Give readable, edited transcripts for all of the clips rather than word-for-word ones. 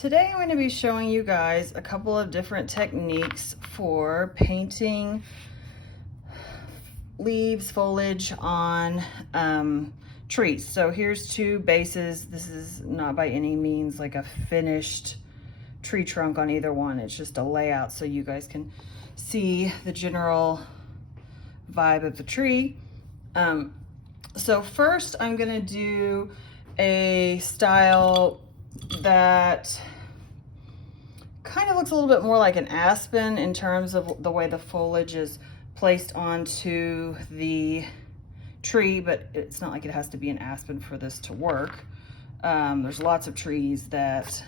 Today I'm going to be showing you guys a couple of different techniques for painting leaves, foliage on trees. So here's two bases. This is not by any means like a finished tree trunk on either one. It's just a layout so you guys can see the general vibe of the tree. So first I'm gonna do a style that kind of looks a little bit more like an aspen in terms of the way the foliage is placed onto the tree, but it's not like it has to be an aspen for this to work. There's lots of trees that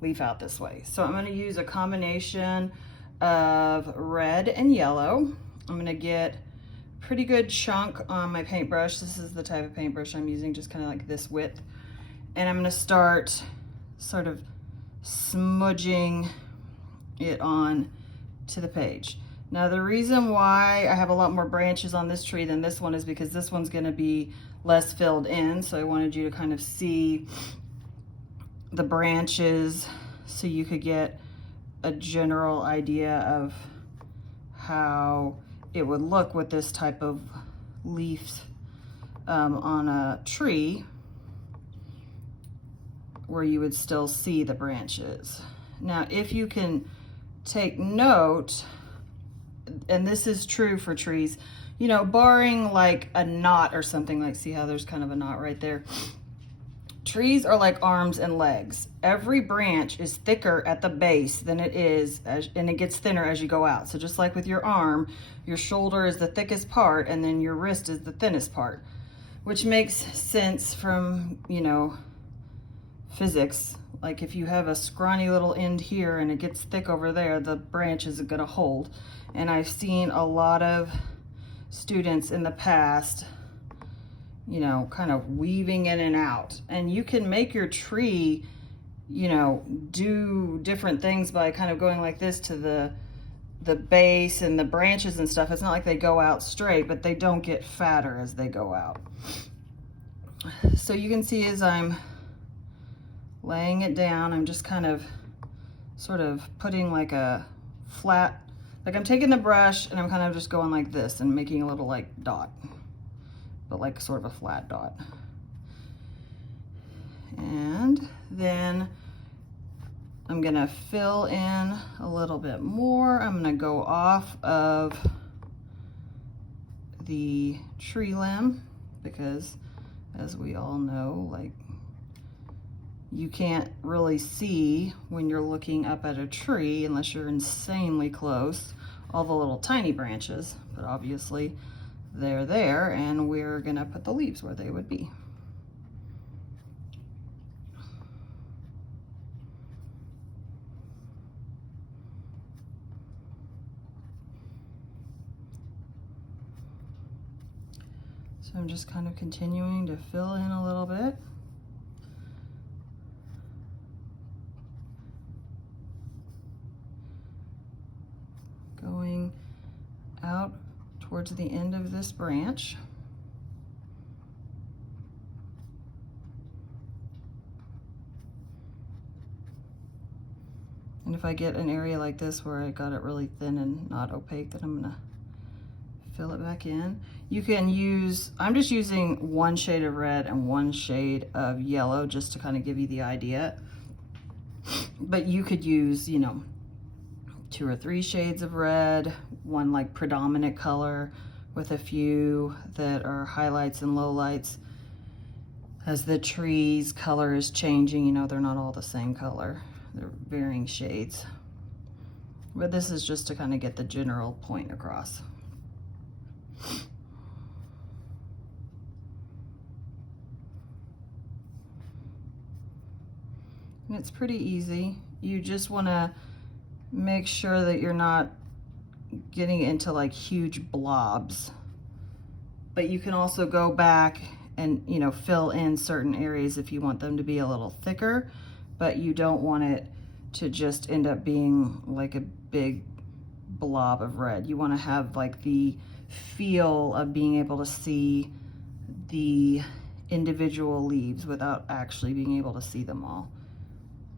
leaf out this way. So I'm going to use a combination of red and yellow. I'm going to get a pretty good chunk on my paintbrush. This is the type of paintbrush I'm using, just kind of like this width. And I'm going to start sort of smudging it on to the page. Now the reason why I have a lot more branches on this tree than this one is because this one's going to be less filled in. So I wanted you to kind of see the branches so you could get a general idea of how it would look with this type of leaf on a tree, where you would still see the branches. Now, if you can take note, and this is true for trees, you know, barring like a knot or something, like see how there's kind of a knot right there. Trees are like arms and legs. Every branch is thicker at the base than it is, and it gets thinner as you go out. So just like with your arm, your shoulder is the thickest part and then your wrist is the thinnest part, which makes sense from, you know, physics. Like if you have a scrawny little end here and it gets thick over there, the branch isn't going to hold. And I've seen a lot of students in the past, you know, kind of weaving in and out. And you can make your tree, you know, do different things by kind of going like this to the base and the branches and stuff. It's not like they go out straight, but they don't get fatter as they go out. So you can see as I'm laying it down, I'm just kind of sort of putting like a flat, like I'm taking the brush and I'm kind of just going like this and making a little like dot, but like sort of a flat dot. And then I'm gonna fill in a little bit more. I'm gonna go off of the tree limb because, as we all know, like, you can't really see when you're looking up at a tree unless you're insanely close, all the little tiny branches, but obviously they're there and we're gonna put the leaves where they would be. So I'm just kind of continuing to fill in a little bit. Going out towards the end of this branch. And if I get an area like this where I got it really thin and not opaque, then I'm gonna fill it back in. You can use, I'm just using one shade of red and one shade of yellow just to kind of give you the idea. But you could use, you know, 2 or 3 shades of red, one like predominant color with a few that are highlights and lowlights. As the tree's color is changing, you know, they're not all the same color. They're varying shades. But this is just to kind of get the general point across. And it's pretty easy. You just want to make sure that you're not getting into like huge blobs, but you can also go back and, you know, fill in certain areas if you want them to be a little thicker, but you don't want it to just end up being like a big blob of red. You want to have like the feel of being able to see the individual leaves without actually being able to see them all.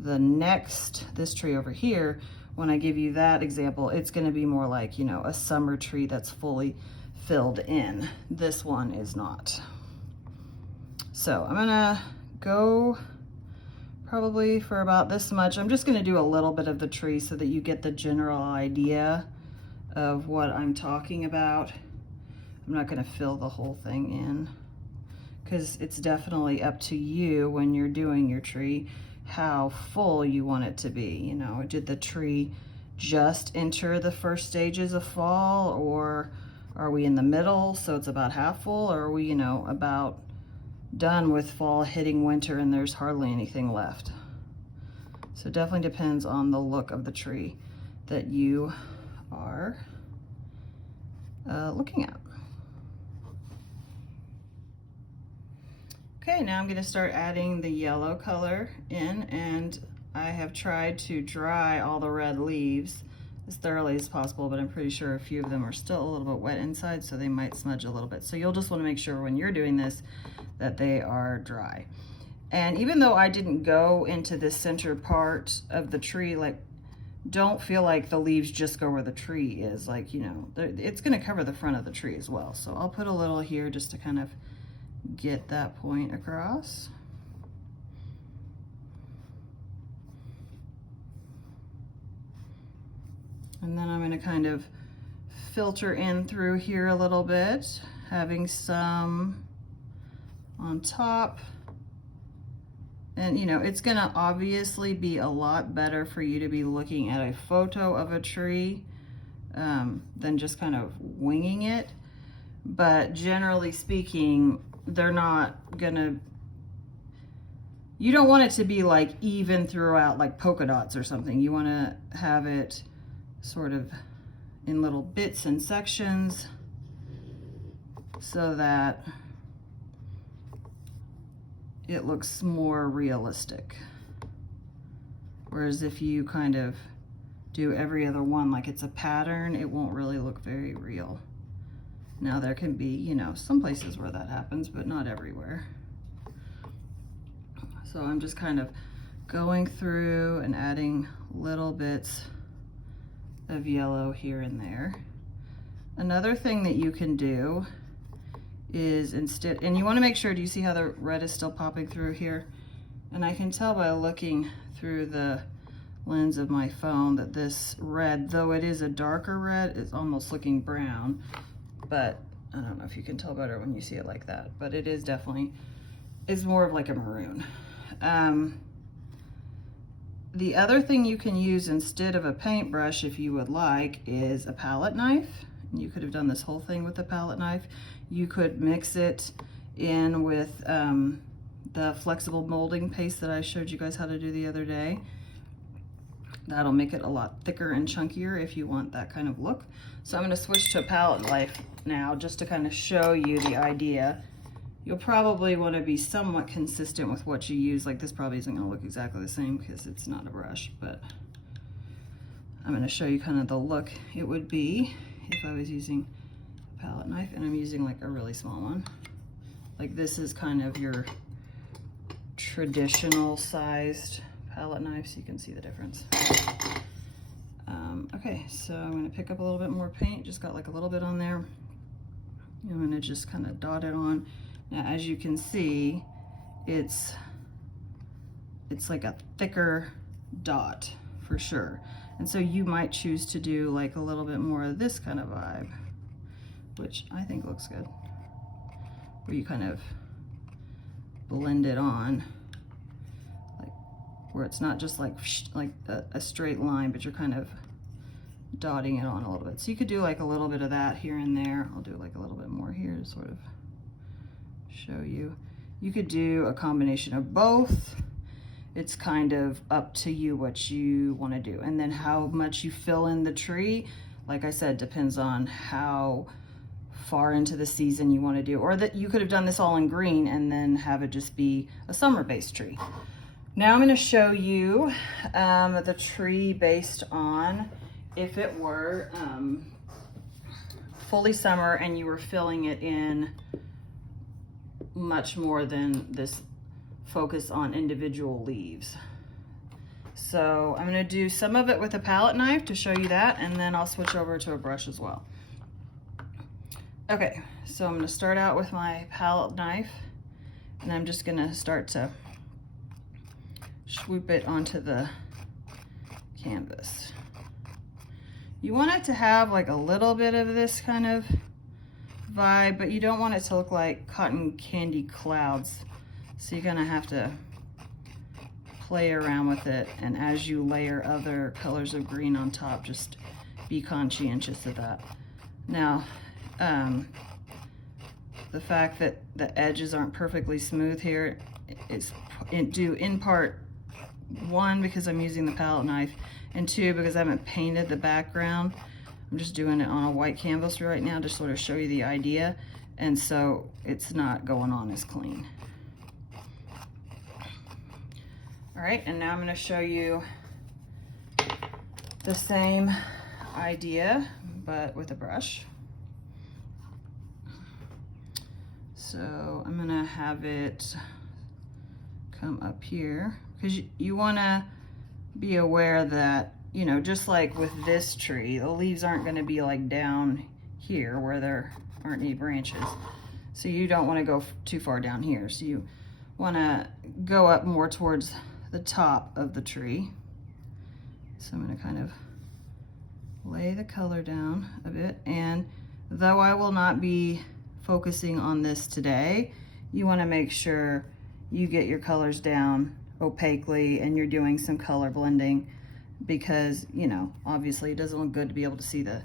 this tree over here, when I give you that example, it's gonna be more like, you know, a summer tree that's fully filled in. This one is not. So I'm gonna go probably for about this much. I'm just gonna do a little bit of the tree so that you get the general idea of what I'm talking about. I'm not gonna fill the whole thing in because it's definitely up to you when you're doing your tree how full you want it to be. You know, did the tree just enter the first stages of fall, or are we in the middle so it's about half full, or are we, you know, about done with fall hitting winter and there's hardly anything left? So it definitely depends on the look of the tree that you are looking at. Okay, now I'm going to start adding the yellow color in, and I have tried to dry all the red leaves as thoroughly as possible, but I'm pretty sure a few of them are still a little bit wet inside, so they might smudge a little bit. So you'll just want to make sure when you're doing this that they are dry. And even though I didn't go into the center part of the tree, like, don't feel like the leaves just go where the tree is. Like, you know, it's going to cover the front of the tree as well. So I'll put a little here just to kind of get that point across. And then I'm going to kind of filter in through here a little bit, having some on top. And you know, it's going to obviously be a lot better for you to be looking at a photo of a tree than just kind of winging it. But generally speaking, they're not gonna, you don't want it to be like even throughout, like polka dots or something. You want to have it sort of in little bits and sections so that it looks more realistic. Whereas if you kind of do every other one like it's a pattern, it won't really look very real. Now there can be, you know, some places where that happens, but not everywhere. So I'm just kind of going through and adding little bits of yellow here and there. Another thing that you can do is instead, and you want to make sure, do you see how the red is still popping through here? And I can tell by looking through the lens of my phone that this red, though it is a darker red, is almost looking brown. But I don't know if you can tell better when you see it like that, but it is definitely, it's more of like a maroon. The other thing you can use instead of a paintbrush, if you would like, is a palette knife. You could have done this whole thing with a palette knife. You could mix it in with the flexible molding paste that I showed you guys how to do the other day. That'll make it a lot thicker and chunkier if you want that kind of look. So I'm going to switch to a palette knife now just to kind of show you the idea. You'll probably want to be somewhat consistent with what you use. Like this probably isn't going to look exactly the same because it's not a brush, but I'm going to show you kind of the look it would be if I was using a palette knife, and I'm using like a really small one. Like this is kind of your traditional sized palette knife, so you can see the difference. Okay, so I'm going to pick up a little bit more paint, just got like a little bit on there. I'm going to just kind of dot it on. Now as you can see, it's like a thicker dot for sure. And so you might choose to do like a little bit more of this kind of vibe, which I think looks good, where you kind of blend it on, like where it's not just like a straight line, but you're kind of dotting it on a little bit. So you could do like a little bit of that here and there. I'll do like a little bit more here to sort of show you. You could do a combination of both. It's kind of up to you what you want to do. And then how much you fill in the tree, like I said, depends on how far into the season you want to do, or that you could have done this all in green and then have it just be a summer-based tree. Now I'm going to show you the tree based on if it were fully summer and you were filling it in much more than this focus on individual leaves. So I'm gonna do some of it with a palette knife to show you that, and then I'll switch over to a brush as well. Okay, so I'm gonna start out with my palette knife, and I'm just gonna start to swoop it onto the canvas. You want it to have like a little bit of this kind of vibe, but you don't want it to look like cotton candy clouds. So you're gonna have to play around with it, and as you layer other colors of green on top, just be conscientious of that. Now, the fact that the edges aren't perfectly smooth here is due in part, one, because I'm using the palette knife, and two, because I haven't painted the background. I'm just doing it on a white canvas right now to sort of show you the idea, and so it's not going on as clean. All right, and now I'm going to show you the same idea, but with a brush. So I'm going to have it come up here, because you want to be aware that, you know, just like with this tree, the leaves aren't going to be like down here where there aren't any branches. So you don't want to go too far down here. So you want to go up more towards the top of the tree. So I'm going to kind of lay the color down a bit, and though I will not be focusing on this today, you want to make sure you get your colors down opaquely and you're doing some color blending, because, you know, obviously it doesn't look good to be able to see the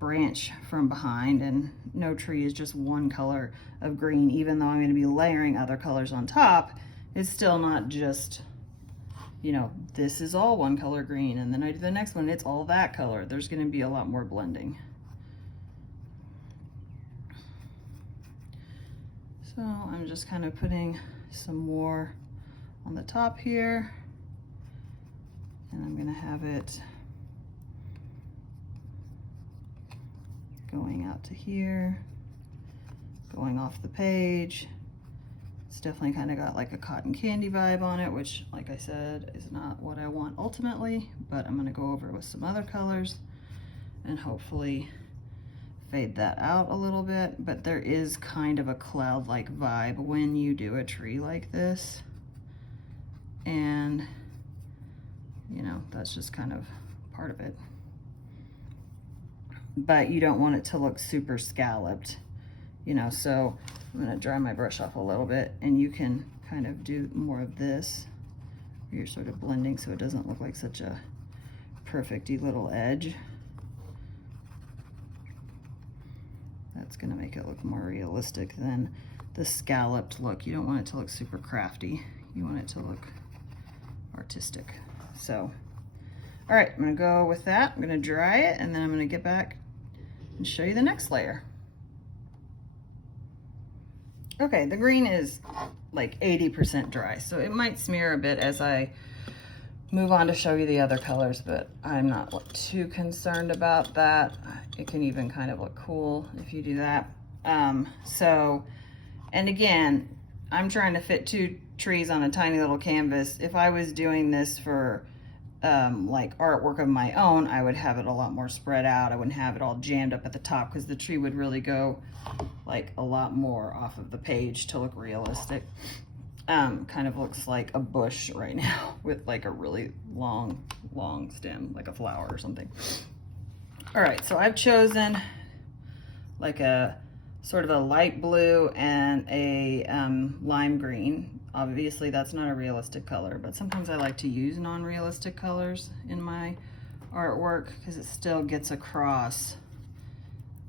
branch from behind, and no tree is just one color of green. Even though I'm going to be layering other colors on top, it's still not just, you know, this is all one color green, and then I do the next one, it's all that color. There's going to be a lot more blending. So I'm just kind of putting some more on the top here, and I'm going to have it going out to here, going off the page. It's definitely kind of got like a cotton candy vibe on it, which, like I said, is not what I want ultimately, but I'm going to go over it with some other colors and hopefully fade that out a little bit. But there is kind of a cloud-like vibe when you do a tree like this, and you know, that's just kind of part of it. But you don't want it to look super scalloped, you know, so I'm going to dry my brush off a little bit, and you can kind of do more of this where you're sort of blending so it doesn't look like such a perfecty little edge. That's going to make it look more realistic than the scalloped look. You don't want it to look super crafty. You want it to look artistic. So, all right, I'm going to go with that. I'm going to dry it, and then I'm going to get back and show you the next layer. Okay, the green is like 80% dry, so it might smear a bit as I move on to show you the other colors, but I'm not too concerned about that. It can even kind of look cool if you do that. So, and again, I'm trying to fit 2 trees on a tiny little canvas. If I was doing this for like artwork of my own, I would have it a lot more spread out. I wouldn't have it all jammed up at the top, because the tree would really go like a lot more off of the page to look realistic. Kind of looks like a bush right now with like a really long stem, like a flower or something. All right, so I've chosen like a sort of a light blue and a lime green. Obviously that's not a realistic color, but sometimes I like to use non-realistic colors in my artwork because it still gets across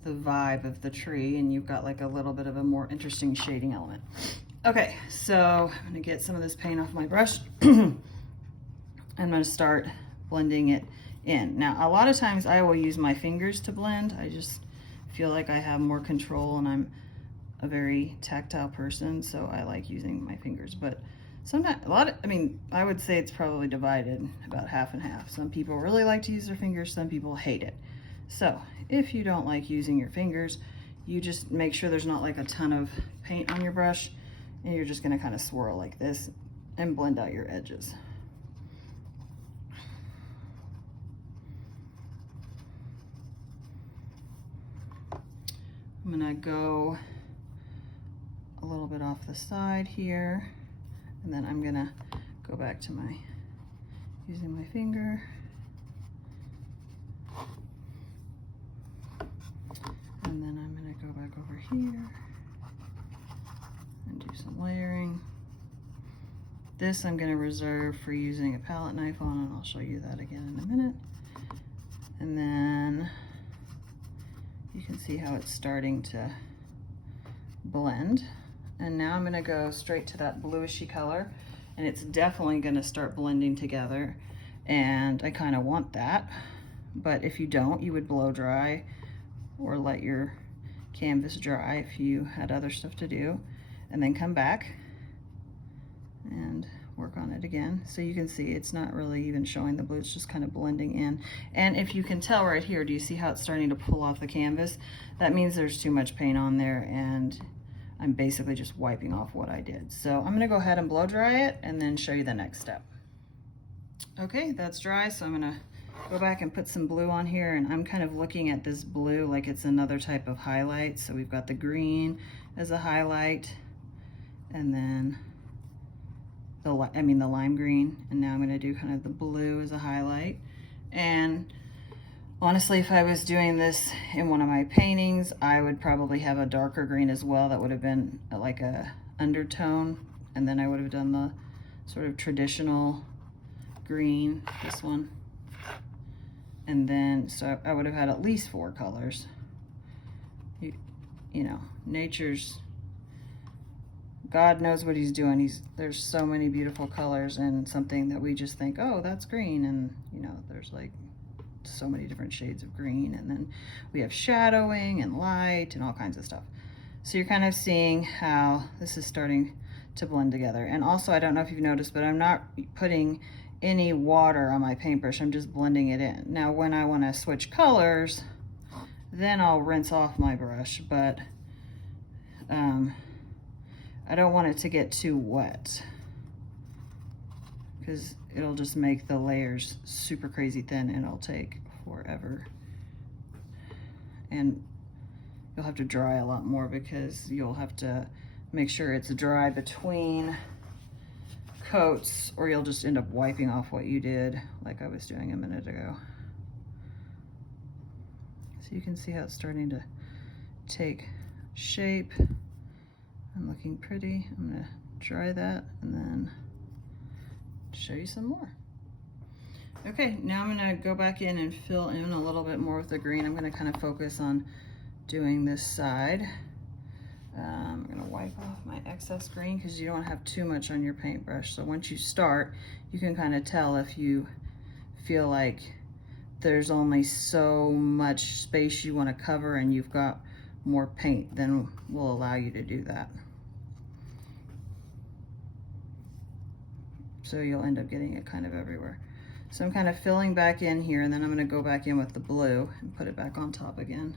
the vibe of the tree, and you've got like a little bit of a more interesting shading element. Okay, so I'm gonna get some of this paint off my brush. I'm gonna start blending it in. Now, a lot of times I will use my fingers to blend. I just feel like I have more control, and I'm a very tactile person, so I like using my fingers. But sometimes, I would say it's probably divided about half and half. Some people really like to use their fingers, some people hate it. So if you don't like using your fingers, you just make sure there's not like a ton of paint on your brush, and you're just gonna kind of swirl like this and blend out your edges. I'm gonna go a little bit off the side here, and then I'm gonna go back to my, using my finger. And then I'm gonna go back over here and do some layering. This I'm gonna reserve for using a palette knife on, and I'll show you that again in a minute. And then you can see how it's starting to blend. And now I'm gonna go straight to that bluishy color, and it's definitely gonna start blending together. And I kind of want that, but if you don't, you would blow dry or let your canvas dry if you had other stuff to do, and then come back and work on it again. So you can see it's not really even showing the blue, it's just kind of blending in. And if you can tell right here, do you see how it's starting to pull off the canvas? That means there's too much paint on there, and I'm basically just wiping off what I did. So I'm gonna go ahead and blow dry it and then show you the next step. Okay, that's dry, so I'm gonna go back and put some blue on here, and I'm kind of looking at this blue like it's another type of highlight. So we've got the green as a highlight, and then the lime green, and now I'm gonna do kind of the blue as a highlight. And honestly, if I was doing this in one of my paintings, I would probably have a darker green as well. That would have been like a undertone, and then I would have done the sort of traditional green, this one. And then, so I would have had at least 4 colors. You know, nature's, God knows what he's doing. There's so many beautiful colors, and something that we just think, oh, that's green. And you know, there's like so many different shades of green. And then we have shadowing and light and all kinds of stuff. So you're kind of seeing how this is starting to blend together. And also, I don't know if you've noticed, but I'm not putting any water on my paintbrush. I'm just blending it in. Now, when I want to switch colors, then I'll rinse off my brush, but I don't want it to get too wet, because it'll just make the layers super crazy thin, and it'll take forever. And you'll have to dry a lot more, because you'll have to make sure it's dry between coats, or you'll just end up wiping off what you did, like I was doing a minute ago. So you can see how it's starting to take shape. I'm looking pretty. I'm gonna dry that and then show you some more. Okay, now I'm gonna go back in and fill in a little bit more with the green. I'm gonna kind of focus on doing this side. I'm gonna wipe off my excess green, because you don't have too much on your paintbrush. So once you start, you can kind of tell if you feel like there's only so much space you want to cover and you've got more paint, then we'll allow you to do that. So you'll end up getting it kind of everywhere. So I'm kind of filling back in here, and then I'm going to go back in with the blue and put it back on top again.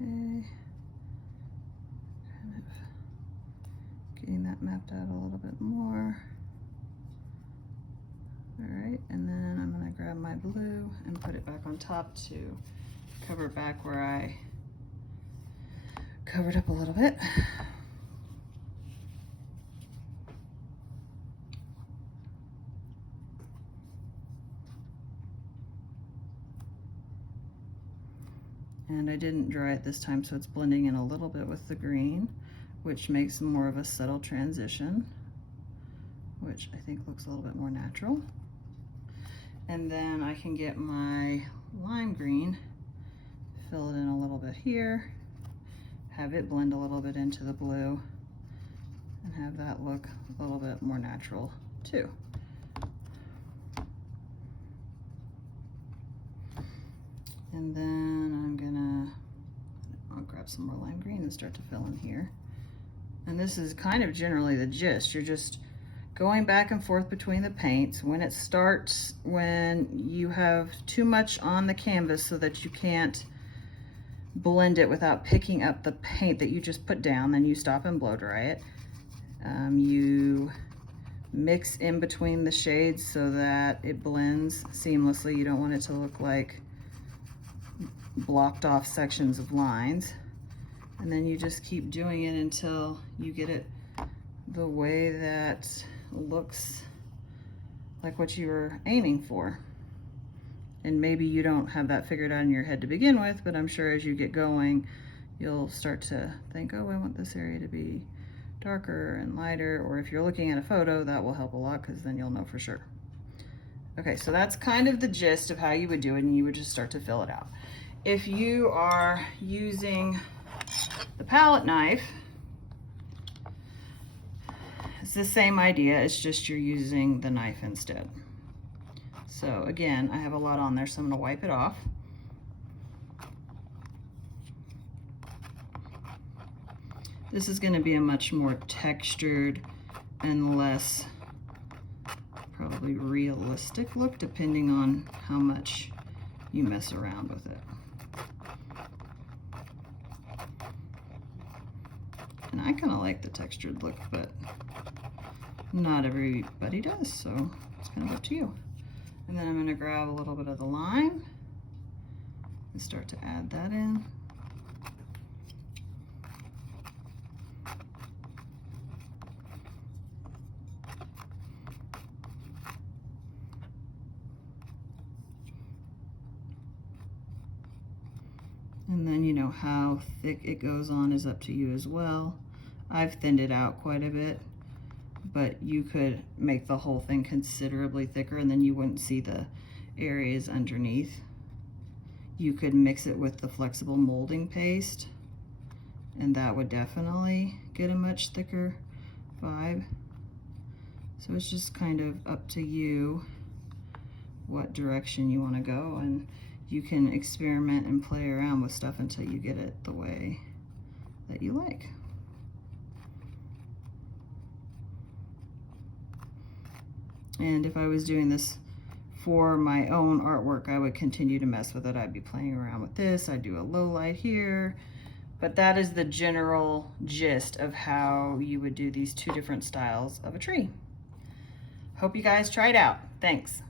Okay, kind of getting that mapped out a little bit more. All right, and then I'm gonna grab my blue and put it back on top to cover back where I covered up a little bit. And I didn't dry it this time, so it's blending in a little bit with the green, which makes more of a subtle transition, which I think looks a little bit more natural. And then I can get my lime green, fill it in a little bit here, have it blend a little bit into the blue, and have that look a little bit more natural too. And then I'll grab some more lime green and start to fill in here. And this is kind of generally the gist. You're just going back and forth between the paints. When it starts, when you have too much on the canvas so that you can't blend it without picking up the paint that you just put down. Then you stop and blow dry it. You mix in between the shades so that it blends seamlessly. You don't want it to look like blocked off sections of lines. And then you just keep doing it until you get it the way that looks like what you were aiming for. And maybe you don't have that figured out in your head to begin with, but I'm sure as you get going, you'll start to think, oh, I want this area to be darker and lighter, or if you're looking at a photo, that will help a lot because then you'll know for sure. Okay, so that's kind of the gist of how you would do it, and you would just start to fill it out. If you are using the palette knife, it's the same idea, it's just you're using the knife instead. So again, I have a lot on there, so I'm gonna wipe it off. This is gonna be a much more textured and less probably realistic look, depending on how much you mess around with it. And I kind of like the textured look, but not everybody does, so it's kind of up to you. And then I'm going to grab a little bit of the lime and start to add that in. And then, you know, how thick it goes on is up to you as well. I've thinned it out quite a bit, but you could make the whole thing considerably thicker and then you wouldn't see the areas underneath. You could mix it with the flexible molding paste, and that would definitely get a much thicker vibe. So it's just kind of up to you what direction you want to go, and you can experiment and play around with stuff until you get it the way that you like. And if I was doing this for my own artwork, I would continue to mess with it. I'd be playing around with this. I'd do a low light here. But that is the general gist of how you would do these two different styles of a tree. Hope you guys try it out. Thanks.